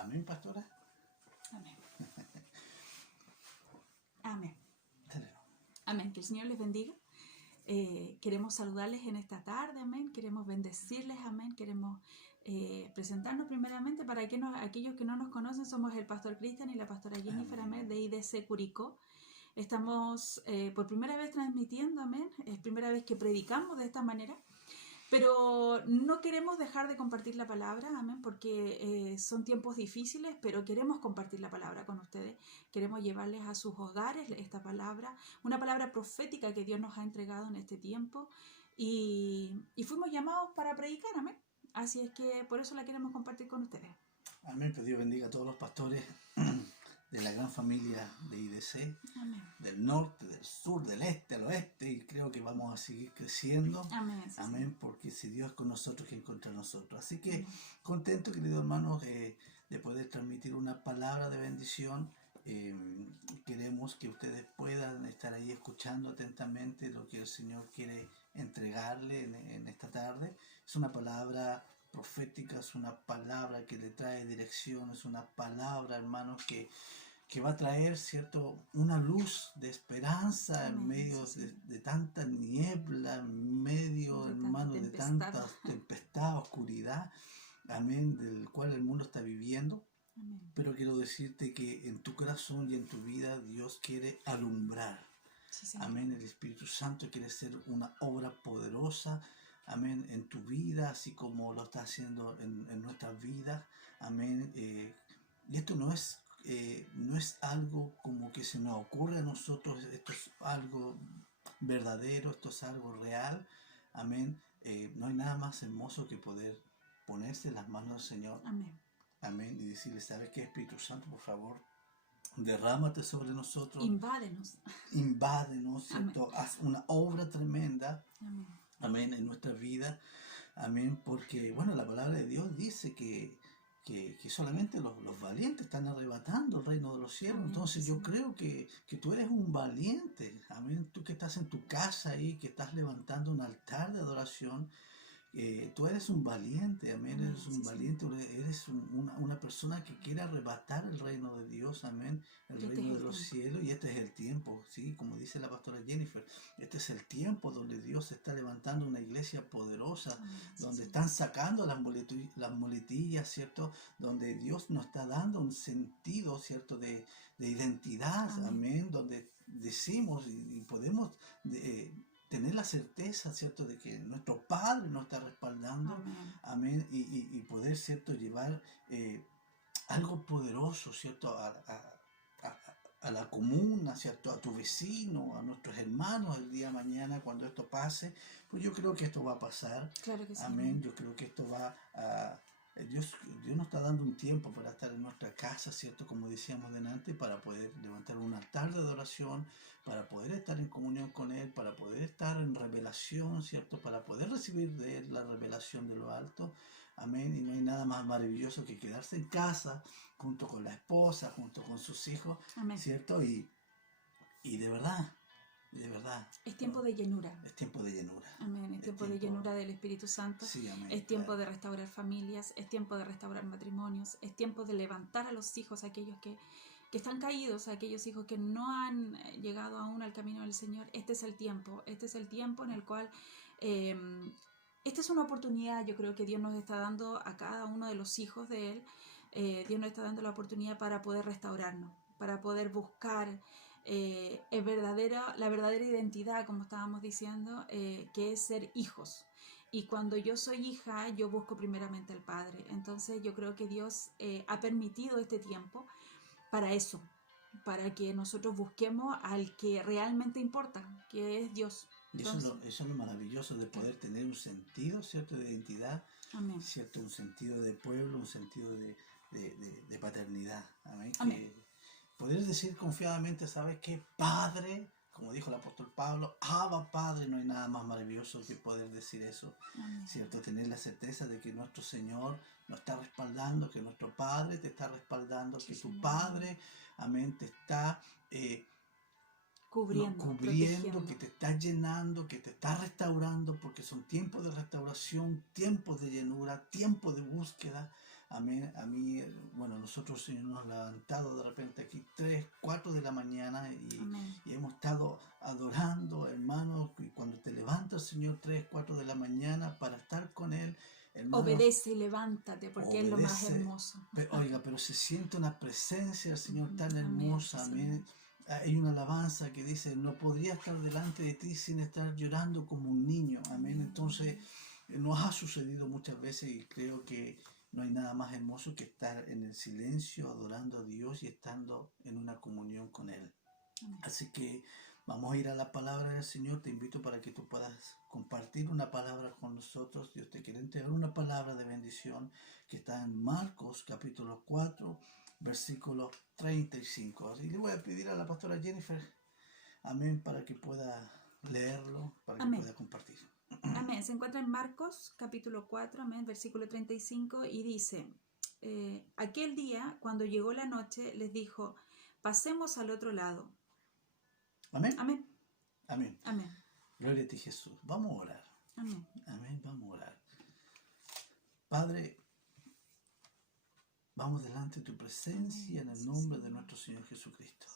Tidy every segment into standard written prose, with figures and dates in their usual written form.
Amén, pastora. Amén. Amén. Dale. Amén. Que el Señor les bendiga. Queremos saludarles en esta tarde, amén. Queremos bendecirles, amén. Queremos presentarnos primeramente para aquellos que no nos conocen. Somos el pastor Cristian y la pastora Jennifer, amén, de IDC Curicó. Estamos por primera vez transmitiendo, amén. Es primera vez que predicamos de esta manera. Pero no queremos dejar de compartir la palabra, amén, porque son tiempos difíciles, pero queremos compartir la palabra con ustedes. Queremos llevarles a sus hogares esta palabra, una palabra profética que Dios nos ha entregado en este tiempo. Y fuimos llamados para predicar, amén. Así es que por eso la queremos compartir con ustedes. Amén, que Dios bendiga a todos los pastores de la gran familia de IDC, Amén. del norte, del sur, del este, al oeste, y creo que vamos a seguir creciendo. Amén, sí, amén, sí. Porque si Dios es con nosotros, ¿quién contra nosotros? Así que Amén. contento, queridos hermanos, de poder transmitir una palabra de bendición. Queremos que ustedes puedan estar ahí escuchando atentamente lo que el Señor quiere entregarle en esta tarde. Es una palabra profética, es una palabra que le trae dirección, es una palabra, hermanos, que va a traer, ¿cierto?, una luz de esperanza en Amén, medio sí, sí. de tanta niebla, en medio, De hermano, tanta de tempestad. tanta tempestad, oscuridad, amén, del cual el mundo está viviendo. Amén. Pero quiero decirte que en tu corazón y en tu vida Dios quiere alumbrar. Sí, Señor. Amén, el Espíritu Santo quiere hacer una obra poderosa, amén, en tu vida, así como lo está haciendo en nuestras vidas, amén. Y esto no es algo como que se nos ocurre a nosotros, esto es algo verdadero, esto es algo real, amén. No hay nada más hermoso que poder ponerse en las manos del Señor, Amén. amén, y decirle, ¿sabes qué, Espíritu Santo? Por favor, derrámate sobre nosotros, Invádenos. invádenos, ¿cierto? Haz una obra tremenda, Amén. amén, en nuestra vida, amén, porque, bueno, la palabra de Dios dice que solamente los valientes están arrebatando el reino de los cielos. Amén, Entonces sí, yo Señor. creo que tú eres un valiente, amén, tú que estás en tu casa ahí, que estás levantando un altar de adoración. Tú eres un valiente, amén, Amén, eres un sí, valiente, eres una persona que quiere arrebatar el reino de Dios, amén, el Y este reino es de el los tiempo. cielos, y este es el tiempo, ¿sí? Como dice la pastora Jennifer, este es el tiempo donde Dios está levantando una iglesia poderosa, Amén, sí, donde Señor. están sacando las muletillas, ¿cierto? Donde Dios nos está dando un sentido, ¿cierto? De identidad, Amén. amén, donde decimos y podemos tener la certeza, ¿cierto?, de que nuestro Padre nos está respaldando, Amén. amén, y poder, ¿cierto?, llevar algo poderoso, ¿cierto?, a la comuna, ¿cierto?, a tu vecino, a nuestros hermanos el día de mañana cuando esto pase. Pues yo creo que esto va a pasar, Claro que sí. amén, yo creo que esto va a... Dios nos está dando un tiempo para estar en nuestra casa, ¿cierto? Como decíamos delante, para poder levantar un altar de adoración, para poder estar en comunión con Él, para poder estar en revelación, ¿cierto? Para poder recibir de Él la revelación de lo alto. Amén. Y no hay nada más maravilloso que quedarse en casa, junto con la esposa, junto con sus hijos, Amén. ¿cierto? Y de verdad, Es tiempo de llenura. es tiempo de llenura. Amén. Es tiempo de llenura del Espíritu Santo. Sí, amén, es tiempo claro. de restaurar familias. Es tiempo de restaurar matrimonios. Es tiempo de levantar a los hijos, aquellos que están caídos, aquellos hijos que no han llegado aún al camino del Señor. Este es el tiempo. Este es el tiempo en el cual... esta es una oportunidad, yo creo que Dios nos está dando a cada uno de los hijos de Él. Dios nos está dando la oportunidad para poder restaurarnos, para poder buscar la verdadera identidad, como estábamos diciendo, que es ser hijos. Y cuando yo soy hija, yo busco primeramente al Padre. Entonces yo creo que Dios ha permitido este tiempo para eso, para que nosotros busquemos al que realmente importa, que es Dios. Y eso es lo maravilloso de poder tener un sentido, ¿cierto?, de identidad, amén, ¿cierto?, un sentido de pueblo, un sentido de paternidad. Amén. amén. Poder decir confiadamente, ¿sabes qué? Padre, como dijo el apóstol Pablo, Abba Padre, no hay nada más maravilloso que poder decir eso, Amén. ¿cierto? Tener la certeza de que nuestro Señor nos está respaldando, que nuestro Padre te está respaldando, Sí, que tu Señor. Padre, amén, te está cubriendo, que te está llenando, que te está restaurando, porque son tiempos de restauración, tiempos de llenura, tiempos de búsqueda. Amén. A mí, Bueno, nosotros Señor, nos hemos levantado de repente aquí 3, 4 de la mañana Amén. y hemos estado adorando, hermanos, y cuando te levantas, Señor, 3, 4 de la mañana para estar con Él, hermanos, Obedece y levántate, porque es lo más obedece. hermoso. Oiga, pero se siente una presencia del Señor tan Amén, hermosa, Jesús. amén. Hay una alabanza que dice, no podría estar delante de ti sin estar llorando como un niño, amén. Entonces, nos ha sucedido muchas veces y creo que no hay nada más hermoso que estar en el silencio, adorando a Dios y estando en una comunión con Él. Amén. Así que vamos a ir a la palabra del Señor. Te invito para que tú puedas compartir una palabra con nosotros. Dios te quiere entregar una palabra de bendición que está en Marcos capítulo 4, versículo 35. Así le voy a pedir a la pastora Jennifer, amén, para que pueda leerlo, para que Amén. pueda compartir. Amén. Se encuentra en Marcos capítulo 4, amén, versículo 35 y dice, aquel día, cuando llegó la noche, les dijo, pasemos al otro lado. Amén. Amén. Amén. Amén. Gloria a ti, Jesús. Vamos a orar. Amén. Amén. Vamos a orar. Padre, vamos delante de tu presencia en el nombre de nuestro Señor Jesucristo.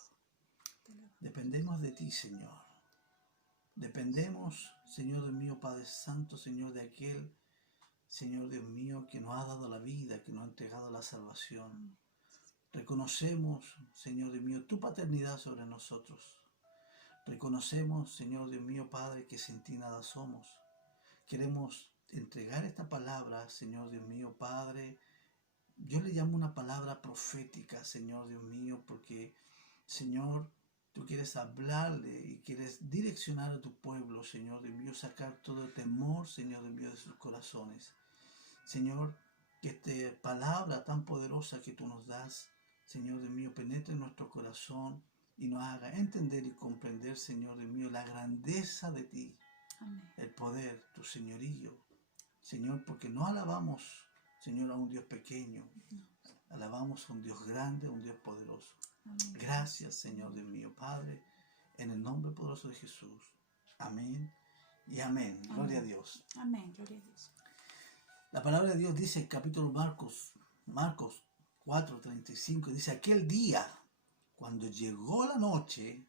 Dependemos de ti, Señor. Dependemos, Señor Dios mío, Padre Santo, Señor, de aquel, Señor Dios mío, que nos ha dado la vida, que nos ha entregado la salvación. Reconocemos, Señor Dios mío, tu paternidad sobre nosotros. Reconocemos, Señor Dios mío, Padre, que sin ti nada somos. Queremos entregar esta palabra, Señor Dios mío, Padre. Yo le llamo una palabra profética, Señor Dios mío, porque, Señor, tú quieres hablarle y quieres direccionar a tu pueblo, Señor Dios mío, sacar todo el temor, Señor Dios mío, de sus corazones. Señor, que esta palabra tan poderosa que tú nos das, Señor Dios mío, penetre en nuestro corazón y nos haga entender y comprender, Señor Dios mío, la grandeza de ti, Amén. el poder, tu señorío. Señor, porque no alabamos, Señor, a un Dios pequeño, alabamos a un Dios grande, a un Dios poderoso. Amén. Gracias, Señor Dios mío, Padre, en el nombre poderoso de Jesús. Amén y amén. Gloria a Dios. Amén. Gloria a Dios. La palabra de Dios dice en capítulo Marcos 4:35, dice, aquel día, cuando llegó la noche,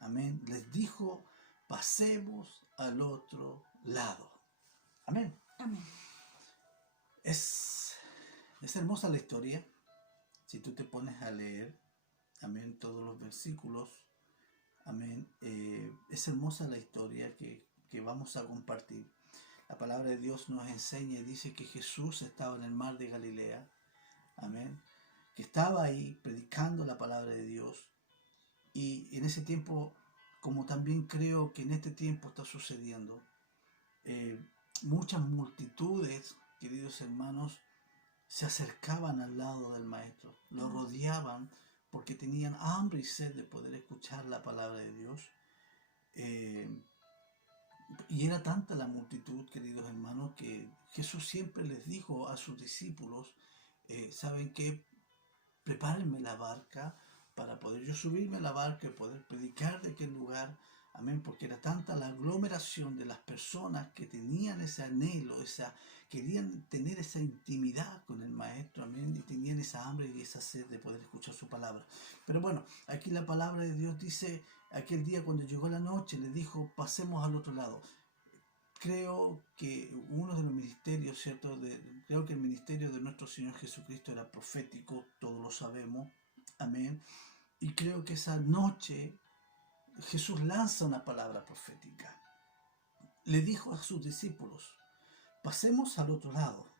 amén, les dijo, pasemos al otro lado. Amén. Amén. Es hermosa la historia. Si tú te pones a leer, amén, todos los versículos, amén, es hermosa la historia que vamos a compartir. La palabra de Dios nos enseña y dice que Jesús estaba en el mar de Galilea, amén, que estaba ahí predicando la palabra de Dios. Y en ese tiempo, como también creo que en este tiempo está sucediendo, muchas multitudes, queridos hermanos, se acercaban al lado del maestro, lo rodeaban porque tenían hambre y sed de poder escuchar la palabra de Dios. Y era tanta la multitud, queridos hermanos, que Jesús siempre les dijo a sus discípulos, ¿saben qué? Prepárenme la barca para poder yo subirme a la barca y poder predicar de aquel lugar. Amén, porque era tanta la aglomeración de las personas que tenían ese anhelo, querían tener esa intimidad con el Maestro, amén, y tenían esa hambre y esa sed de poder escuchar su palabra. Pero bueno, aquí la palabra de Dios dice, aquel día cuando llegó la noche, le dijo, pasemos al otro lado. Creo que uno de los ministerios, ¿cierto? Creo que el ministerio de nuestro Señor Jesucristo era profético, todos lo sabemos, amén, y creo que esa noche Jesús lanza una palabra profética. Le dijo a sus discípulos, pasemos al otro lado.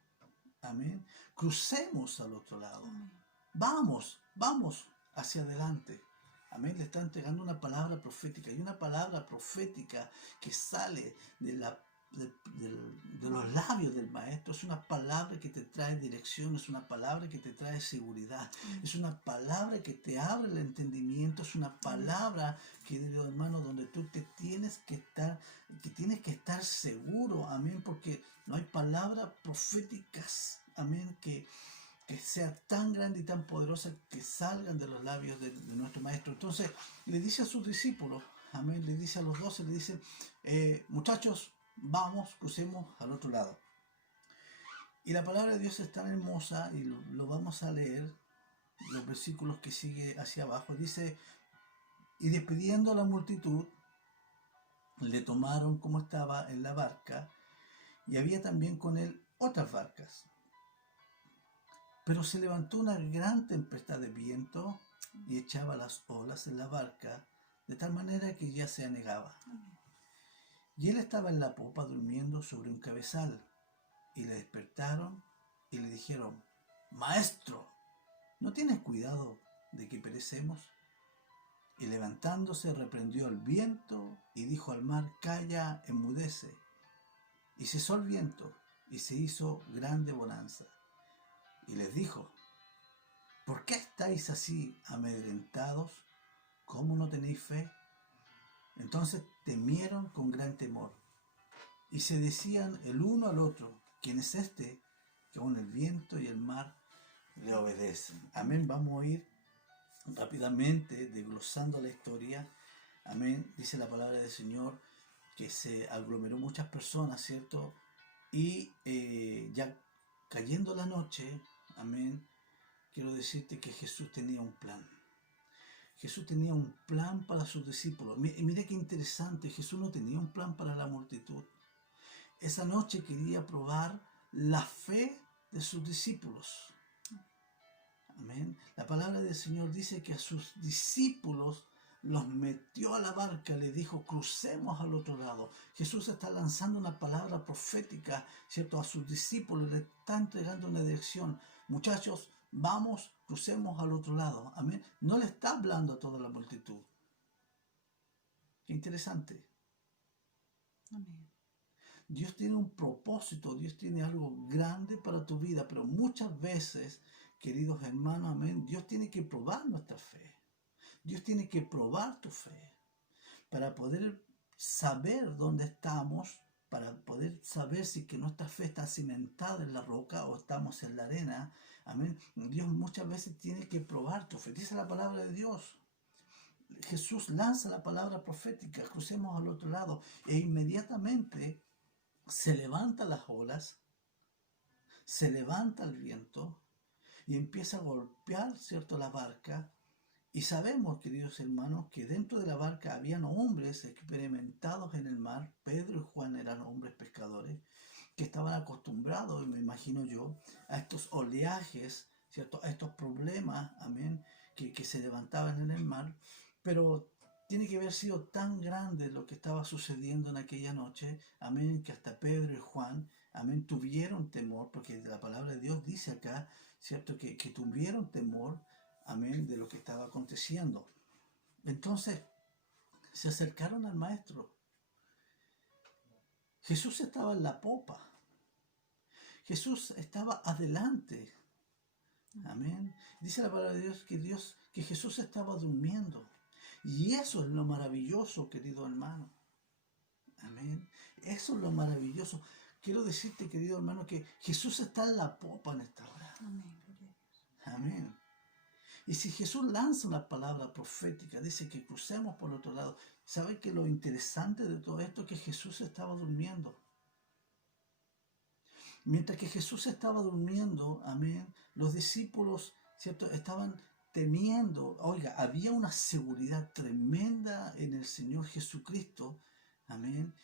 Amén. Crucemos al otro lado. Amén. Vamos hacia adelante. Amén. Le está entregando una palabra profética. Y una palabra profética que sale de los labios del Maestro. Es una palabra que te trae dirección. Es una palabra que te trae seguridad. Es una palabra que te abre el entendimiento. Es una palabra, querido hermano, donde tú tienes que estar seguro. Amén. Porque no hay palabras proféticas. Amén. Que sea tan grande y tan poderosa que salgan de los labios de nuestro Maestro. Entonces le dice a sus discípulos, amén, le dice a los 12, le dice, muchachos, vamos, crucemos al otro lado. Y la palabra de Dios es tan hermosa y lo vamos a leer, los versículos que sigue hacia abajo. Dice, y despidiendo a la multitud, le tomaron como estaba en la barca, y había también con él otras barcas. Pero se levantó una gran tempestad de viento y echaba las olas en la barca, de tal manera que ya se anegaba. Y él estaba en la popa durmiendo sobre un cabezal, y le despertaron y le dijeron, Maestro, ¿no tienes cuidado de que perecemos? Y levantándose reprendió al viento y dijo al mar, Calla, enmudece. Y cesó el viento y se hizo grande bonanza. Y les dijo, ¿por qué estáis así amedrentados? ¿Cómo no tenéis fe? Entonces temieron con gran temor y se decían el uno al otro, ¿quién es este que aun el viento y el mar le obedecen? Amén. Vamos a ir rápidamente desglosando la historia. Amén. Dice la palabra del Señor que se aglomeró muchas personas, ¿cierto? Y ya cayendo la noche, amén, quiero decirte que Jesús tenía un plan. Jesús tenía un plan para sus discípulos. Mire qué interesante, Jesús no tenía un plan para la multitud. Esa noche quería probar la fe de sus discípulos. Amén. La palabra del Señor dice que a sus discípulos los metió a la barca, le dijo, crucemos al otro lado. Jesús está lanzando una palabra profética, ¿cierto? A sus discípulos le está entregando una dirección. Muchachos, vamos, crucemos al otro lado. Amén. No le está hablando a toda la multitud. Qué interesante. Amén. Dios tiene un propósito, Dios tiene algo grande para tu vida, pero muchas veces, queridos hermanos, amén, Dios tiene que probar nuestra fe. Dios tiene que probar tu fe para poder saber dónde estamos, para poder saber si que nuestra fe está cimentada en la roca o estamos en la arena. Amén. Dios muchas veces tiene que probar tu fe. Dice la palabra de Dios. Jesús lanza la palabra profética, crucemos al otro lado, e inmediatamente se levantan las olas, se levanta el viento y empieza a golpear, ¿cierto?, la barca. Y sabemos, queridos hermanos, que dentro de la barca habían hombres experimentados en el mar. Pedro y Juan eran hombres pescadores que estaban acostumbrados, me imagino yo, a estos oleajes, ¿cierto?, a estos problemas, amén, que se levantaban en el mar. Pero tiene que haber sido tan grande lo que estaba sucediendo en aquella noche, amén, que hasta Pedro y Juan, amén, tuvieron temor, porque la palabra de Dios dice acá, ¿cierto?, que tuvieron temor, amén, de lo que estaba aconteciendo. Entonces, se acercaron al maestro. Jesús estaba en la popa. Jesús estaba adelante. Amén. Dice la palabra de Dios que Jesús estaba durmiendo. Y eso es lo maravilloso, querido hermano. Amén. Eso es lo maravilloso. Quiero decirte, querido hermano, que Jesús está en la popa en esta hora. Amén. Amén. Y si Jesús lanza una palabra profética, dice que crucemos por el otro lado, ¿sabe que lo interesante de todo esto es que Jesús estaba durmiendo? Mientras que Jesús estaba durmiendo, amén, los discípulos, ¿cierto?, estaban temiendo. Oiga, había una seguridad tremenda en el Señor Jesucristo, amén,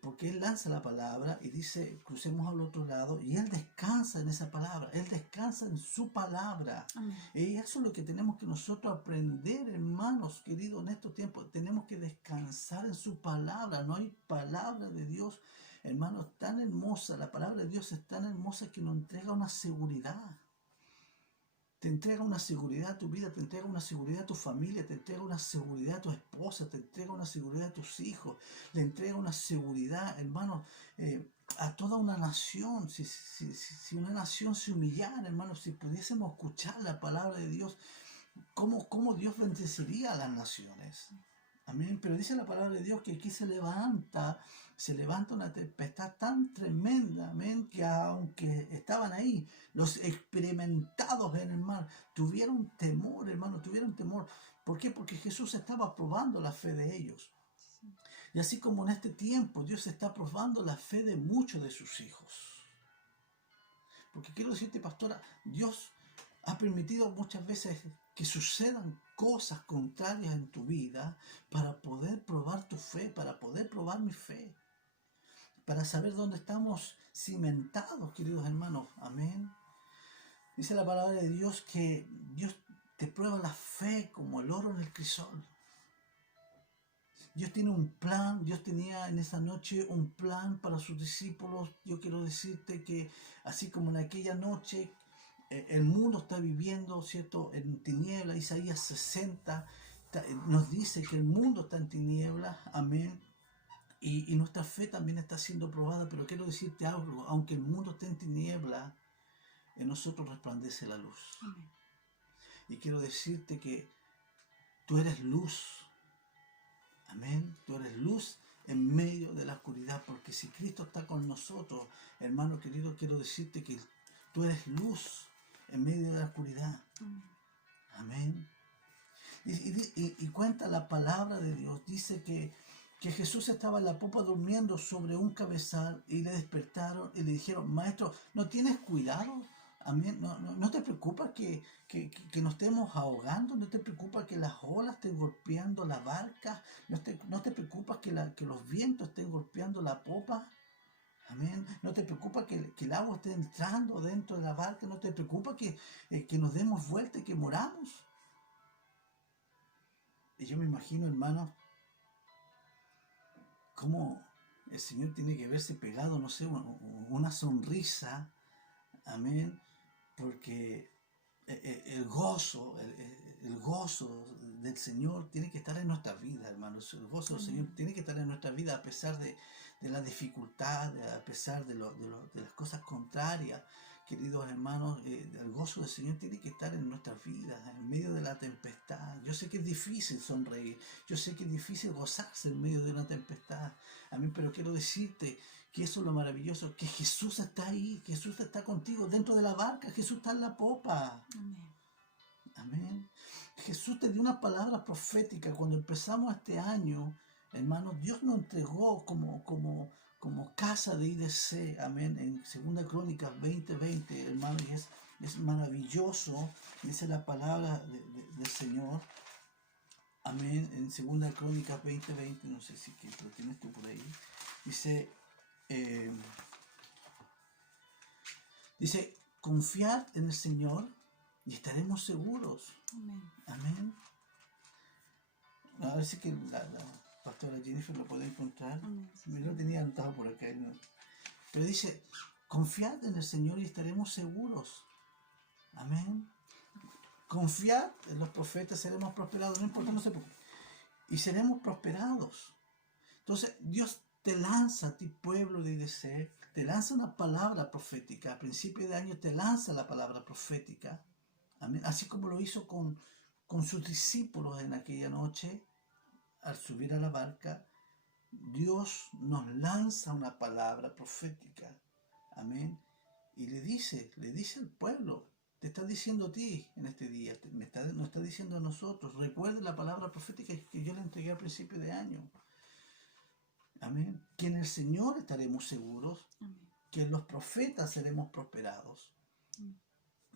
porque Él lanza la palabra y dice, crucemos al otro lado, y Él descansa en esa palabra, Él descansa en su palabra. Amén. Y eso es lo que tenemos que nosotros aprender, hermanos queridos, en estos tiempos. Tenemos que descansar en su palabra. No hay palabra de Dios, hermanos, tan hermosa. La palabra de Dios es tan hermosa que nos entrega una seguridad. Te entrega una seguridad a tu vida, te entrega una seguridad a tu familia, te entrega una seguridad a tu esposa, te entrega una seguridad a tus hijos, le entrega una seguridad, hermano, a toda una nación. Si una nación se humillara, hermano, si pudiésemos escuchar la palabra de Dios, ¿cómo Dios bendeciría a las naciones? Amén. Pero dice la palabra de Dios que aquí se levanta una tempestad tan tremenda, amén, que aunque estaban ahí, los experimentados en el mar, tuvieron temor, hermano, tuvieron temor. ¿Por qué? Porque Jesús estaba probando la fe de ellos. Y así como en este tiempo Dios está probando la fe de muchos de sus hijos. Porque quiero decirte, pastora, Dios ha permitido muchas veces que sucedan cosas contrarias en tu vida para poder probar tu fe, para poder probar mi fe, para saber dónde estamos cimentados, queridos hermanos. Amén. Dice la palabra de Dios que Dios te prueba la fe como el oro en el crisol. Dios tiene un plan, Dios tenía en esa noche un plan para sus discípulos. Yo quiero decirte que así como en aquella noche el mundo está viviendo, ¿cierto?, en tinieblas. Isaías 60 nos dice que el mundo está en tinieblas, amén, y nuestra fe también está siendo probada. Pero quiero decirte algo: aunque el mundo esté en tinieblas, en nosotros resplandece la luz. Amén. Y quiero decirte que tú eres luz, amén, tú eres luz en medio de la oscuridad, porque si Cristo está con nosotros, hermano querido, quiero decirte que tú eres luz en medio de la oscuridad. Amén. Y cuenta la palabra de Dios, dice que Jesús estaba en la popa durmiendo sobre un cabezal, y le despertaron y le dijeron: Maestro, ¿no tienes cuidado? Amén. No te preocupas que nos estemos ahogando, no te preocupas que las olas estén golpeando la barca, no te preocupas que los vientos estén golpeando la popa. Amén. No te preocupa que el agua esté entrando dentro de la barca, no te preocupa que nos demos vuelta y que moramos. Y yo me imagino, hermano, cómo el Señor tiene que verse pegado, no sé, una sonrisa, amén, porque el gozo del Señor tiene que estar en nuestras vidas, hermanos. El gozo del Señor tiene que estar en nuestras vidas a pesar de la dificultad, a pesar de las cosas contrarias. Queridos hermanos, el gozo del Señor tiene que estar en nuestras vidas, en medio de la tempestad. Yo sé que es difícil sonreír, yo sé que es difícil gozarse en medio de una tempestad. Amén, pero quiero decirte que eso es lo maravilloso, que Jesús está ahí, Jesús está contigo dentro de la barca, Jesús está en la popa. Amén. Amén. Jesús te dio una palabra profética cuando empezamos este año, hermanos. Dios nos entregó como casa de IDC, amén, en 2 Crónicas 20:20, hermano, y es maravilloso, dice la palabra del Señor, amén, en 2 Crónicas 20:20, no sé si lo tienes tú por ahí, dice, confiad en el Señor y estaremos seguros. Amén. Amén. A ver si que la pastora Jennifer lo puede encontrar. Amén. Me lo tenía anotado por acá, ¿no? Pero dice, confiad en el Señor y estaremos seguros. Amén. Confiad en los profetas, seremos prosperados. No importa, no se preocupe. Y seremos prosperados. Entonces, Dios te lanza a ti, pueblo de IDC, te lanza una palabra profética. A principio de año te lanza la palabra profética. Amén. Así como lo hizo con sus discípulos en aquella noche, al subir a la barca, Dios nos lanza una palabra profética. Amén. Y le dice al pueblo, te está diciendo a ti en este día, nos está diciendo a nosotros, recuerde la palabra profética que yo le entregué al principio de año. Amén. Que en el Señor estaremos seguros. Amén. Que en los profetas seremos prosperados. Amén.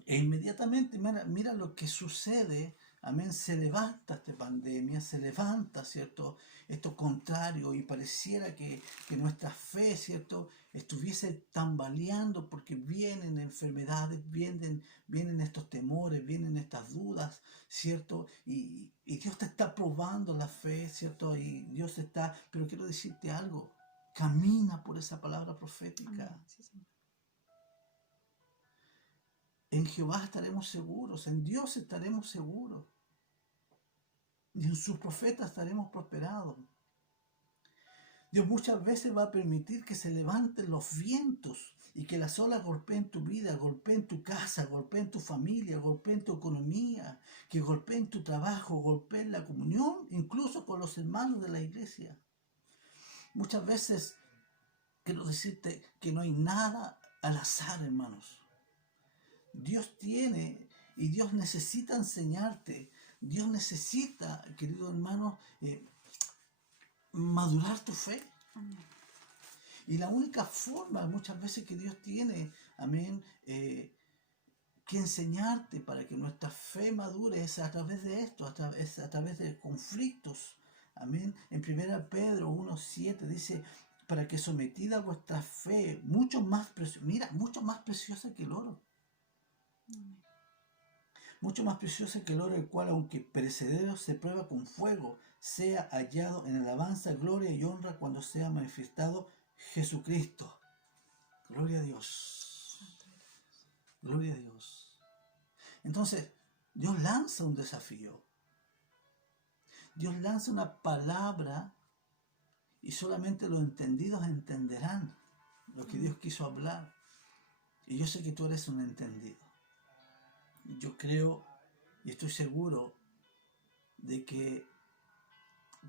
E inmediatamente, mira lo que sucede. Amén, se levanta esta pandemia, se levanta, ¿cierto?, esto contrario, y pareciera que nuestra fe, ¿cierto?, estuviese tambaleando porque vienen enfermedades, vienen estos temores, vienen estas dudas, ¿cierto? Y Dios te está probando la fe, ¿cierto? Y Dios está, pero quiero decirte algo, camina por esa palabra profética. Amén. Sí, sí. En Jehová estaremos seguros, en Dios estaremos seguros, y en sus profetas estaremos prosperados. Dios muchas veces va a permitir que se levanten los vientos y que las olas golpeen tu vida, golpeen tu casa, golpeen tu familia, golpeen tu economía, que golpeen tu trabajo, golpeen la comunión, incluso con los hermanos de la iglesia. Muchas veces quiero decirte que no hay nada al azar, hermanos. Dios tiene y Dios necesita enseñarte. Dios necesita, querido hermano, madurar tu fe. Amén. Y la única forma muchas veces que Dios tiene, amén, que enseñarte para que nuestra fe madure. Es a través de esto, es a través de conflictos. Amén. En 1 Pedro 1:7 dice, para que sometida a vuestra fe, mucho más preciosa que el oro. Mucho más preciosa que el oro, el cual, aunque perecedero, se prueba con fuego, sea hallado en alabanza, gloria y honra cuando sea manifestado Jesucristo. Gloria a Dios. Gloria a Dios. Entonces, Dios lanza un desafío. Dios lanza una palabra y solamente los entendidos entenderán lo que Dios quiso hablar. Y yo sé que tú eres un entendido. Yo creo y estoy seguro de que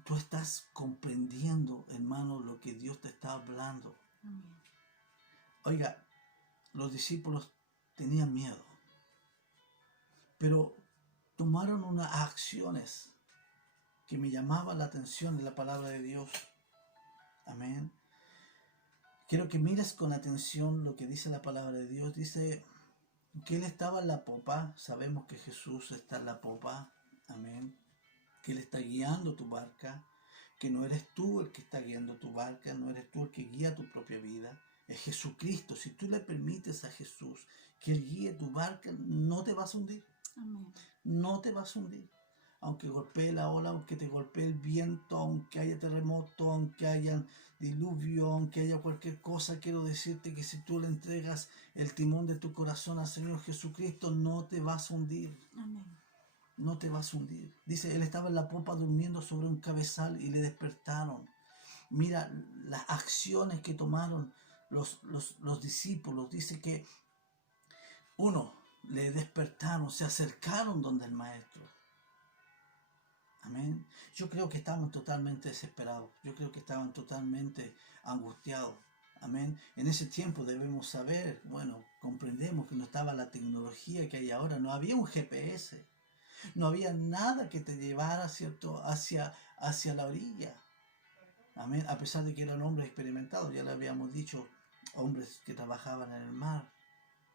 tú estás comprendiendo, hermano, lo que Dios te está hablando. Amén. Oiga, los discípulos tenían miedo, pero tomaron unas acciones que me llamaban la atención en la palabra de Dios. Amén. Quiero que mires con atención lo que dice la palabra de Dios. Dice que Él estaba en la popa. Sabemos que Jesús está en la popa. Amén. Que Él está guiando tu barca. Que no eres tú el que está guiando tu barca. No eres tú el que guía tu propia vida. Es Jesucristo. Si tú le permites a Jesús que Él guíe tu barca, no te vas a hundir. Amén. No te vas a hundir. Aunque golpee la ola, aunque te golpee el viento, aunque haya terremoto, aunque haya diluvio, aunque haya cualquier cosa, quiero decirte que si tú le entregas el timón de tu corazón al Señor Jesucristo, no te vas a hundir. Amén. No te vas a hundir. Dice, Él estaba en la popa durmiendo sobre un cabezal y le despertaron. Mira las acciones que tomaron los discípulos. Dice que le despertaron, se acercaron donde el maestro. Amén. Yo creo que estaban totalmente desesperados. Yo creo que estaban totalmente angustiados. Amén. En ese tiempo debemos saber, comprendemos que no estaba la tecnología que hay ahora. No había un GPS. No había nada que te llevara, ¿cierto?, hacia la orilla. Amén. A pesar de que eran hombres experimentados, ya le habíamos dicho, hombres que trabajaban en el mar.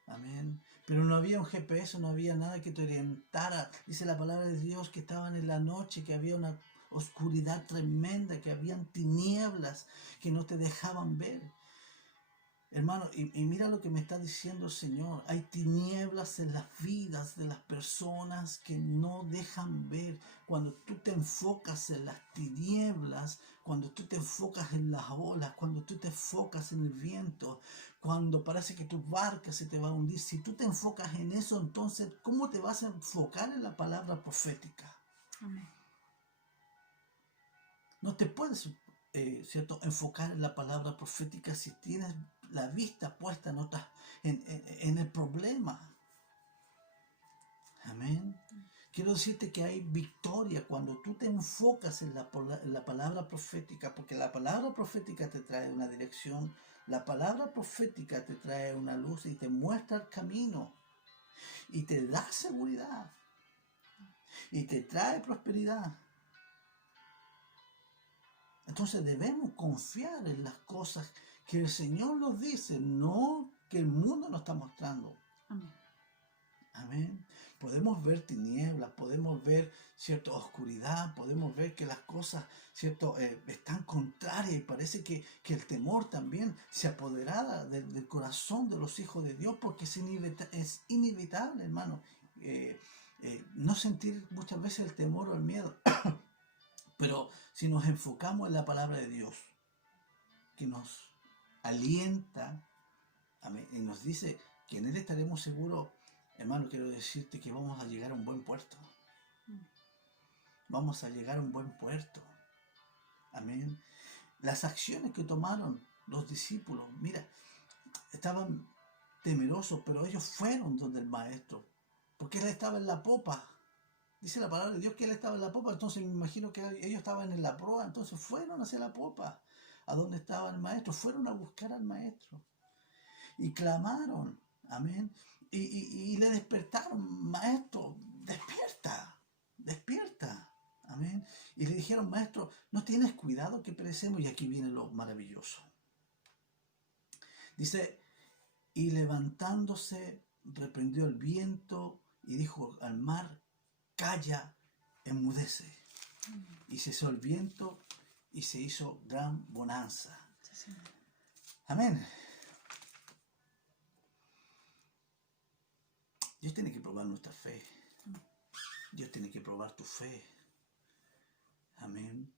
Amén. Pero no había un GPS, no había nada que te orientara. Dice la palabra de Dios que estaban en la noche, que había una oscuridad tremenda, que habían tinieblas que no te dejaban ver. Hermano, y mira lo que me está diciendo el Señor. Hay tinieblas en las vidas de las personas que no dejan ver. Cuando tú te enfocas en las tinieblas, cuando tú te enfocas en las olas, cuando tú te enfocas en el viento, cuando parece que tu barca se te va a hundir, si tú te enfocas en eso, entonces, ¿cómo te vas a enfocar en la palabra profética? Amén. No te puedes, ¿cierto?, enfocar en la palabra profética si tienes la vista puesta en el problema. Amén. Quiero decirte que hay victoria cuando tú te enfocas en la palabra profética, porque la palabra profética te trae una dirección, la palabra profética te trae una luz y te muestra el camino y te da seguridad y te trae prosperidad. Entonces debemos confiar en las cosas que el Señor nos dice, no que el mundo nos está mostrando. Amén. Amén. Podemos ver tinieblas, podemos ver cierta oscuridad, podemos ver que las cosas, cierto, están contrarias y parece que el temor también se apoderara del corazón de los hijos de Dios, porque es inevitable, hermano, no sentir muchas veces el temor o el miedo. Pero si nos enfocamos en la palabra de Dios, que nos alienta, amén, y nos dice que en Él estaremos seguros, hermano, quiero decirte que vamos a llegar a un buen puerto. Vamos a llegar a un buen puerto. Amén. Las acciones que tomaron los discípulos, mira, estaban temerosos, pero ellos fueron donde el maestro, porque Él estaba en la popa. Dice la palabra de Dios que Él estaba en la popa, entonces me imagino que ellos estaban en la proa, entonces fueron hacia la popa, a donde estaba el maestro, fueron a buscar al maestro y clamaron, amén, y le despertaron, maestro, despierta, despierta, amén, y le dijeron, maestro, ¿no tienes cuidado que perecemos? Y aquí viene lo maravilloso. Dice, y levantándose, reprendió el viento y dijo al mar, calla, enmudece. Y cesó el viento y se hizo gran bonanza. Sí, Amén. Dios tiene que probar nuestra fe. Dios tiene que probar tu fe. Amén.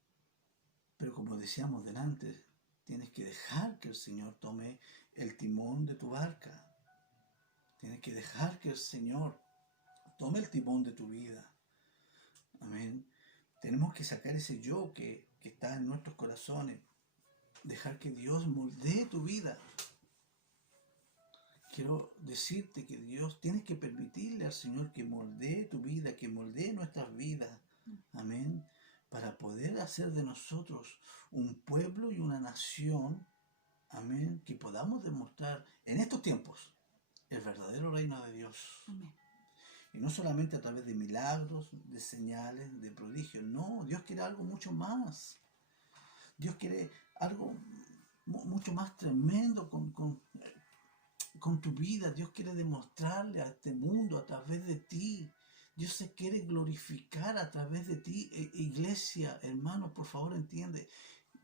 Pero como decíamos delante, tienes que dejar que el Señor tome el timón de tu barca. Tienes que dejar que el Señor tome el timón de tu vida. Amén. Tenemos que sacar ese yo que está en nuestros corazones. Dejar que Dios moldee tu vida. Quiero decirte que Dios, tienes que permitirle al Señor que moldee tu vida, que moldee nuestras vidas. Amén. Para poder hacer de nosotros un pueblo y una nación. Amén. Que podamos demostrar en estos tiempos el verdadero reino de Dios. amén. Y no solamente a través de milagros, de señales, de prodigios. No, Dios quiere algo mucho más. Dios quiere algo mucho más tremendo con tu vida. Dios quiere demostrarle a este mundo a través de ti. Dios se quiere glorificar a través de ti. Iglesia, hermano, por favor entiende.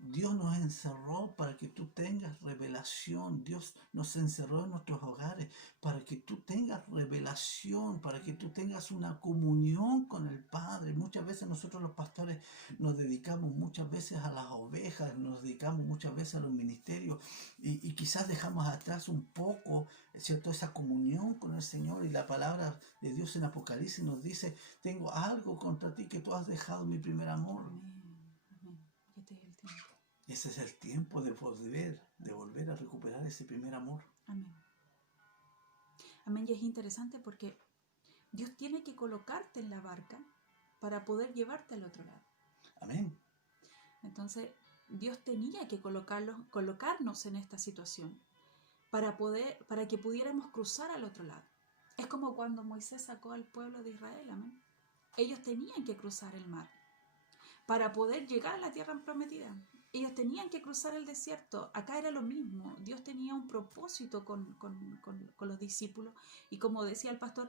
Dios nos encerró para que tú tengas revelación. Dios nos encerró en nuestros hogares para que tú tengas revelación, para que tú tengas una comunión con el Padre. Muchas veces nosotros los pastores nos dedicamos muchas veces a las ovejas, nos dedicamos muchas veces a los ministerios y quizás dejamos atrás un poco, ¿cierto?, esa comunión con el Señor. Y la palabra de Dios en Apocalipsis nos dice, tengo algo contra ti, que tú has dejado mi primer amor. Amén. Este es el tiempo. Ese es el tiempo de volver a recuperar ese primer amor. Amén. Amén. Y es interesante porque Dios tiene que colocarte en la barca para poder llevarte al otro lado. Amén. Entonces, Dios tenía que colocarnos en esta situación para que pudiéramos cruzar al otro lado. Es como cuando Moisés sacó al pueblo de Israel. Amén. Ellos tenían que cruzar el mar para poder llegar a la tierra prometida. Ellos tenían que cruzar el desierto. Acá era lo mismo. Dios tenía un propósito con los discípulos. Y como decía el pastor,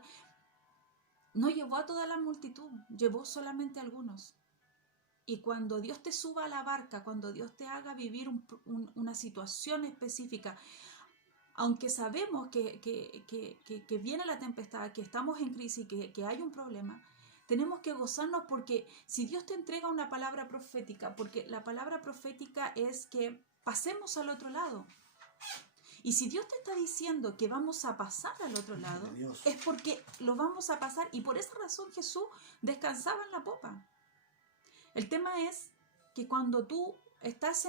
no llevó a toda la multitud, llevó solamente a algunos. Y cuando Dios te suba a la barca, cuando Dios te haga vivir una situación específica, aunque sabemos que viene la tempestad, que estamos en crisis, que hay un problema, tenemos que gozarnos porque si Dios te entrega una palabra profética, porque la palabra profética es que pasemos al otro lado. Y si Dios te está diciendo que vamos a pasar al otro lado, es porque lo vamos a pasar. Y por esa razón Jesús descansaba en la popa. El tema es que cuando tú estás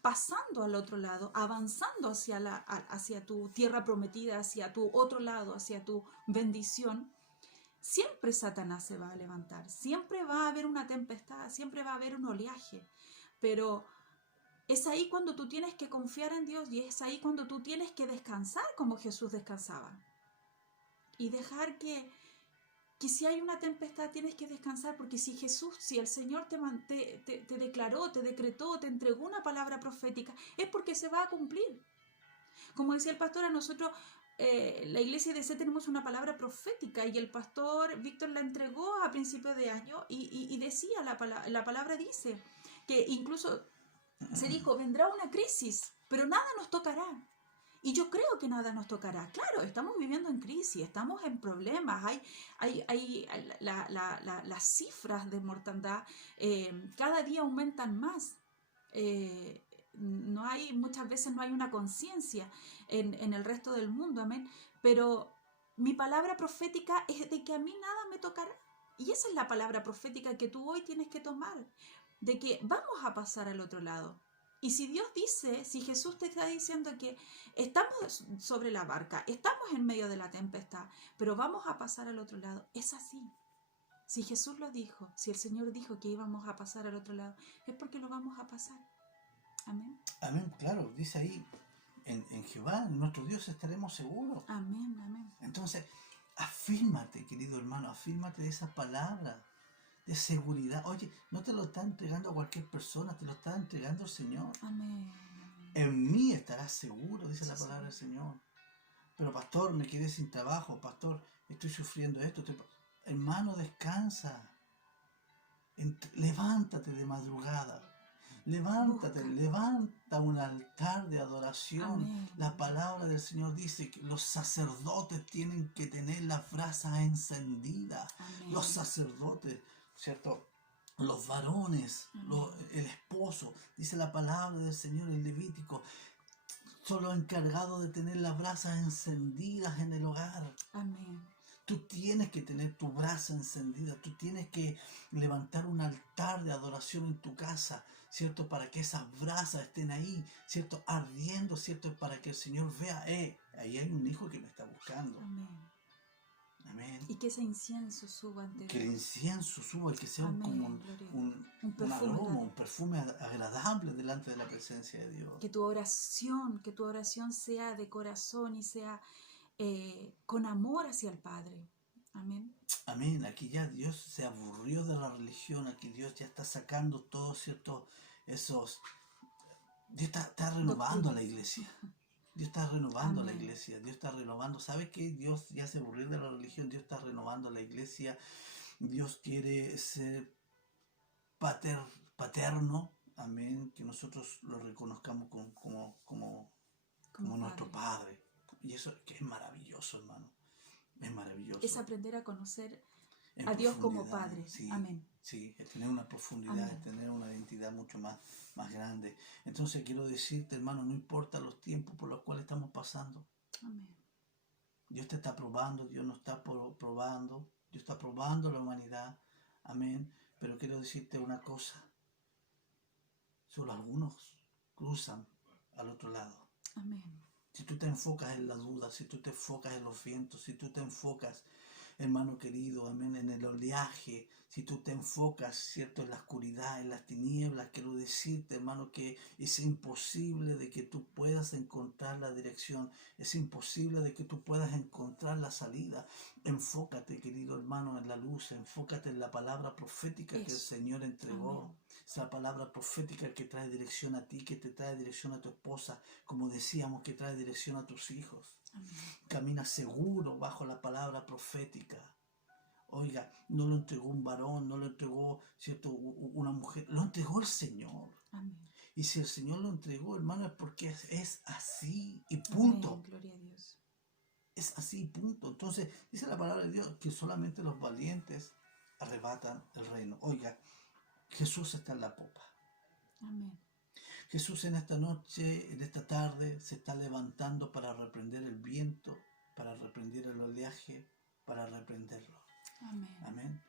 pasando al otro lado, avanzando hacia tu tierra prometida, hacia tu otro lado, hacia tu bendición, siempre Satanás se va a levantar, siempre va a haber una tempestad, siempre va a haber un oleaje, pero es ahí cuando tú tienes que confiar en Dios y es ahí cuando tú tienes que descansar como Jesús descansaba y dejar que si hay una tempestad tienes que descansar, porque si el Señor te declaró, te decretó, te entregó una palabra profética, es porque se va a cumplir. Como decía el pastor, a nosotros la iglesia de C tenemos una palabra profética y el pastor Víctor la entregó a principios de año y decía, la palabra dice que incluso se dijo, vendrá una crisis, pero nada nos tocará. Y yo creo que nada nos tocará. Claro, estamos viviendo en crisis, estamos en problemas, hay las cifras de mortandad cada día aumentan más. Muchas veces no hay una conciencia en el resto del mundo, amén. Pero mi palabra profética es de que a mí nada me tocará. Y esa es la palabra profética que tú hoy tienes que tomar, de que vamos a pasar al otro lado. Y si Dios dice, si Jesús te está diciendo que estamos sobre la barca, estamos en medio de la tempestad, pero vamos a pasar al otro lado, es así. Si Jesús lo dijo, si el Señor dijo que íbamos a pasar al otro lado, es porque lo vamos a pasar. Amén. Amén, claro, dice ahí, en Jehová, en nuestro Dios estaremos seguros. Amén, amén. Entonces, afírmate, querido hermano, afírmate de esa palabra de seguridad. Oye, no te lo está entregando a cualquier persona, te lo está entregando el Señor. Amén. En mí estarás seguro, dice la palabra del Señor. pero pastor, me quedé sin trabajo, pastor, estoy sufriendo esto. Hermano, descansa. Levántate de madrugada. Levántate, Busca. levanta un altar de adoración. Amén. La palabra del Señor dice que los sacerdotes tienen que tener las brasas encendidas. Amén. Los sacerdotes, ¿cierto? Los varones, el esposo, dice la palabra del Señor en Levítico, son los encargados de tener las brasas encendidas en el hogar. Amén. Tú tienes que tener tu brasa encendida, tú tienes que levantar un altar de adoración en tu casa, ¿cierto? Para que esas brasas estén ahí, ¿cierto? Ardiendo, ¿cierto? Para que el Señor vea, ahí hay un hijo que me está buscando. Amén. Amén. Y que ese incienso suba ante Dios. Que el incienso suba, que sea Amén, como un un perfume aroma, un perfume agradable delante de la presencia de Dios. Que tu oración sea de corazón y sea con amor hacia el Padre. Amén. Amén. Aquí ya Dios se aburrió de la religión, aquí Dios ya está sacando todos, ¿cierto? Dios está renovando a la iglesia. Dios está renovando a la iglesia. Dios está renovando. ¿Sabes qué? Dios ya se aburrió de la religión. Dios está renovando a la iglesia. Dios quiere ser paterno. Amén. Que nosotros lo reconozcamos como nuestro Padre. Y eso que es maravilloso, hermano. Es maravilloso. Es aprender a conocer a Dios como Padre. Sí, amén. Sí, es tener una profundidad, es tener una identidad mucho más grande. Entonces quiero decirte, hermano, no importa los tiempos por los cuales estamos pasando. Amén. Dios te está probando, Dios nos está probando, Dios está probando la humanidad. Amén. Pero quiero decirte una cosa. Solo algunos cruzan al otro lado. Amén. Si tú te enfocas en la duda, si tú te enfocas en los vientos, si tú te enfocas, hermano querido, amén, en el oleaje, si tú te enfocas, ¿cierto?, en la oscuridad, en las tinieblas, quiero decirte, hermano, que es imposible de que tú puedas encontrar la dirección, es imposible de que tú puedas encontrar la salida. Enfócate, querido hermano, en la luz, enfócate en la palabra profética que el Señor entregó. Amén. Es la palabra profética que trae dirección a ti, que te trae dirección a tu esposa, como decíamos, que trae dirección a tus hijos. Amén. Camina seguro bajo la palabra profética. Oiga, no lo entregó un varón, no lo entregó, ¿cierto?, una mujer, lo entregó el Señor. Amén. Y si el Señor lo entregó, hermano, es porque es así y punto. Amén. Gloria a Dios. Es así y punto. Entonces, dice la palabra de Dios que solamente los valientes arrebatan el reino. Oiga, Jesús está en la popa. Amén. Jesús en esta noche, en esta tarde, se está levantando para reprender el viento, para reprender el oleaje, para reprenderlo. Amén. Amén.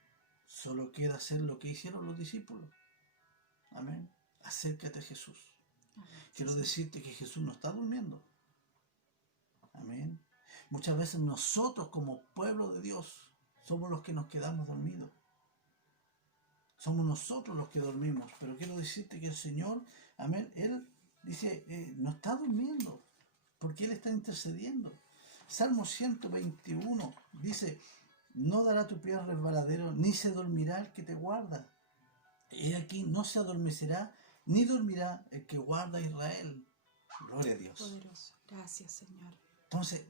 Solo queda hacer lo que hicieron los discípulos. Amén. Acércate a Jesús. Amén. Quiero decirte que Jesús no está durmiendo. Amén. Muchas veces nosotros como pueblo de Dios somos los que nos quedamos dormidos. Somos nosotros los que dormimos. Pero quiero decirte que el Señor, amén, Él dice, no está durmiendo, porque Él está intercediendo. Salmo 121 dice, no dará tu pie al resbaladero, ni se dormirá el que te guarda. He aquí, no se adormecerá, ni dormirá el que guarda a Israel. Gloria a Dios. Poderoso. Gracias, Señor. Entonces,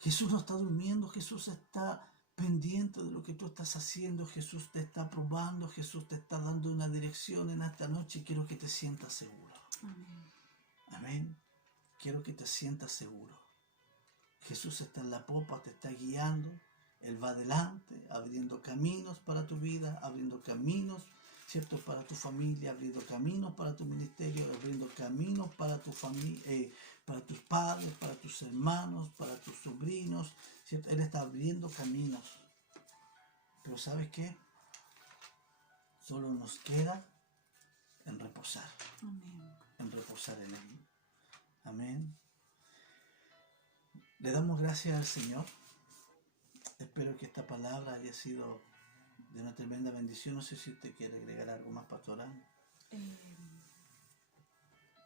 Jesús no está durmiendo, Jesús está pendiente de lo que tú estás haciendo, Jesús te está probando, Jesús te está dando una dirección en esta noche y quiero que te sientas seguro. Amén. Amén. Quiero que te sientas seguro. Jesús está en la popa, te está guiando, Él va adelante, abriendo caminos para tu vida, abriendo caminos, ¿cierto?, para tu familia, abriendo caminos para tu ministerio, abriendo caminos para tu familia, para tus padres, para tus hermanos, para tus sobrinos, ¿cierto? Él está abriendo caminos. Pero ¿sabes qué? Solo nos queda en reposar. Amén. En reposar en Él. Amén. Le damos gracias al Señor. Espero que esta palabra haya sido de una tremenda bendición. No sé si usted quiere agregar algo más, pastora.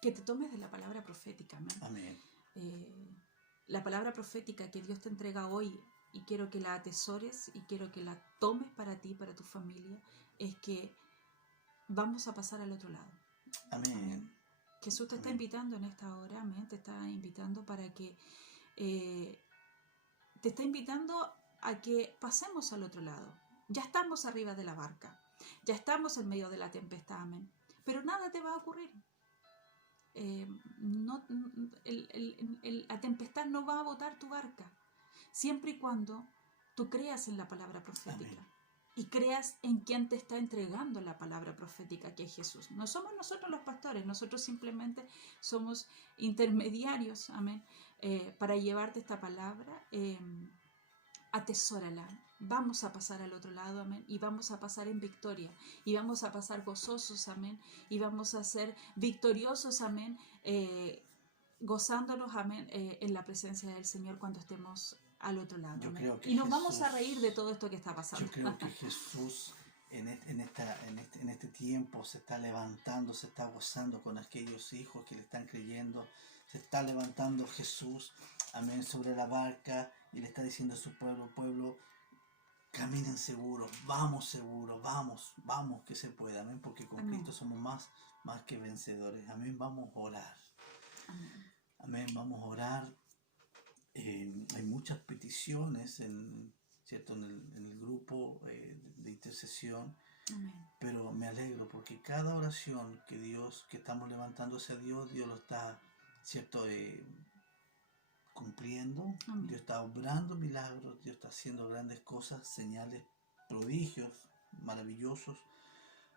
Que te tomes de la palabra profética. Amén. La palabra profética que Dios te entrega hoy, y quiero que la atesores y quiero que la tomes para ti, para tu familia, es que vamos a pasar al otro lado. Amén. Jesús te está invitando en esta hora, amén, te está invitando para que te está invitando a que pasemos al otro lado. Ya estamos arriba de la barca, ya estamos en medio de la tempestad, amén. Pero nada te va a ocurrir. La tempestad no va a botar tu barca, siempre y cuando tú creas en la palabra profética. Amén. Y creas en quien te está entregando la palabra profética, que es Jesús. No somos nosotros los pastores, nosotros simplemente somos intermediarios, amén, para llevarte esta palabra. Atesórala. Vamos a pasar al otro lado, amén, y vamos a pasar en victoria, y vamos a pasar gozosos, amén, y vamos a ser victoriosos, amén, gozándonos, amén, en la presencia del Señor cuando estemos al otro lado, Yo amén. creo que Y nos Jesús, vamos a reír de todo esto que está pasando. Yo creo que Jesús en este tiempo se está levantando, se está gozando con aquellos hijos que le están creyendo. Se está levantando Jesús, amén, sobre la barca y le está diciendo a su pueblo, caminen seguros, vamos, vamos que se pueda, amén, porque con Amén. Cristo somos más que vencedores, amén. Vamos a orar, amén, vamos a orar. Hay muchas peticiones ¿cierto? En el grupo de intercesión. Amén. Pero me alegro porque cada oración que estamos levantando hacia Dios, Dios lo está, ¿cierto? Cumpliendo. Amén. Dios está obrando milagros, Dios está haciendo grandes cosas, señales, prodigios maravillosos.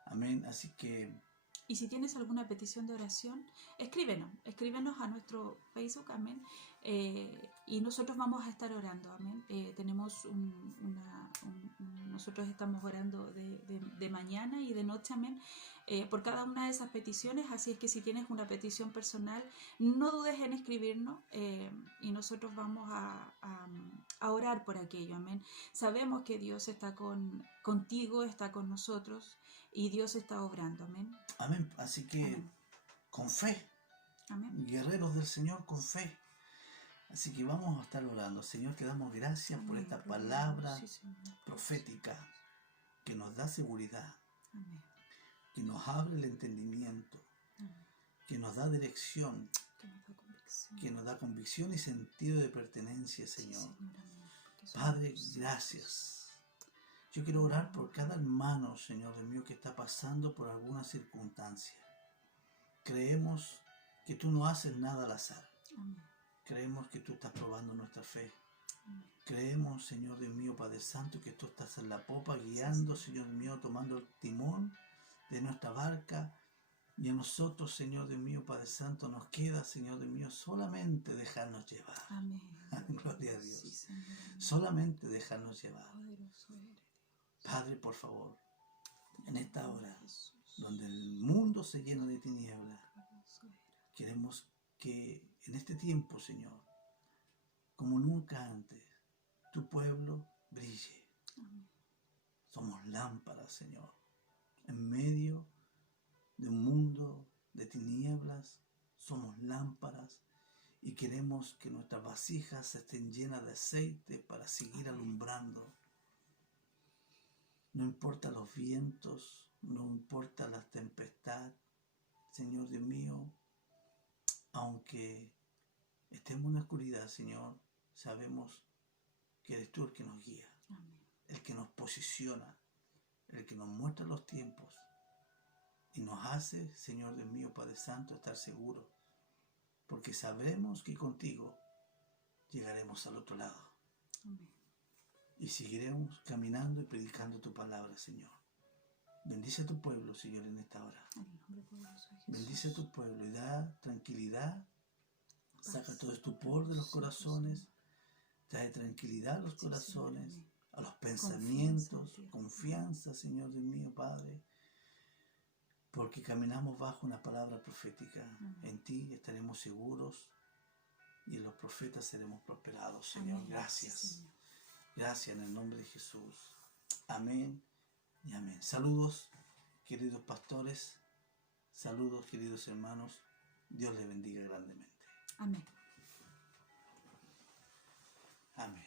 Amén. Así que Y si tienes alguna petición de oración, escríbenos a nuestro Facebook, amén, y nosotros vamos a estar orando, amén. Nosotros estamos orando de mañana y de noche, amén, por cada una de esas peticiones. Así es que si tienes una petición personal, no dudes en escribirnos, y nosotros vamos a orar por aquello, amén. Sabemos que Dios está contigo, está con nosotros, y Dios está obrando, amén. amén. Así que Amén. con fe, Amén. guerreros del Señor, con fe. Así que vamos a estar orando. Señor, te damos gracias por Amén. esta palabra Sí, Señor. profética que nos da seguridad, Amén. que nos abre el entendimiento, Amén. que nos da dirección, Que nos da convicción. que nos da convicción y sentido de pertenencia, Sí, Señor. Señor, amén. Que somos Padre, tus gracias. Yo quiero orar por cada hermano, Señor Dios mío, que está pasando por alguna circunstancia. Creemos que tú no haces nada al azar. hijos. Amén. Creemos que tú estás probando nuestra fe. Amén. Creemos, Señor Dios mío, Padre Santo, que tú estás en la popa guiando, Señor mío, tomando el timón de nuestra barca. Y a nosotros, Señor Dios mío, Padre Santo, nos queda, Señor Dios mío, solamente dejarnos llevar. Amén. Gloria a Dios. Sí, Señor, amén. Solamente dejarnos llevar. Poderoso eres, Dios. Padre, por favor, en esta hora, Jesús. donde el mundo se llena de tinieblas, Poderoso eres. queremos que en este tiempo, Señor, como nunca antes, tu pueblo brille. Amén. Somos lámparas, Señor, en medio de un mundo de tinieblas. Somos lámparas y queremos que nuestras vasijas estén llenas de aceite para seguir alumbrando. No importa los vientos, no importa la tempestad, Señor Dios mío, aunque estemos en la oscuridad, Señor, sabemos que eres tú el que nos guía, Amén. el que nos posiciona, el que nos muestra los tiempos y nos hace, Señor Dios mío, Padre Santo, estar seguros, porque sabremos que contigo llegaremos al otro lado. Amén. Y seguiremos caminando y predicando tu palabra, Señor. Bendice a tu pueblo, Señor, en esta hora. En el nombre poderoso de Jesús. Bendice a tu pueblo y da tranquilidad. Saca todo estupor de los corazones. Trae tranquilidad a los corazones, a los pensamientos, confianza, Señor Dios mío, Padre. Porque caminamos bajo una palabra profética. En ti estaremos seguros y en los profetas seremos prosperados, Señor. Amén. Gracias. Sí, Señor. Gracias en el nombre de Jesús. Amén y amén. Saludos, queridos pastores. Saludos, queridos hermanos. Dios les bendiga grandemente. Amén. Amén.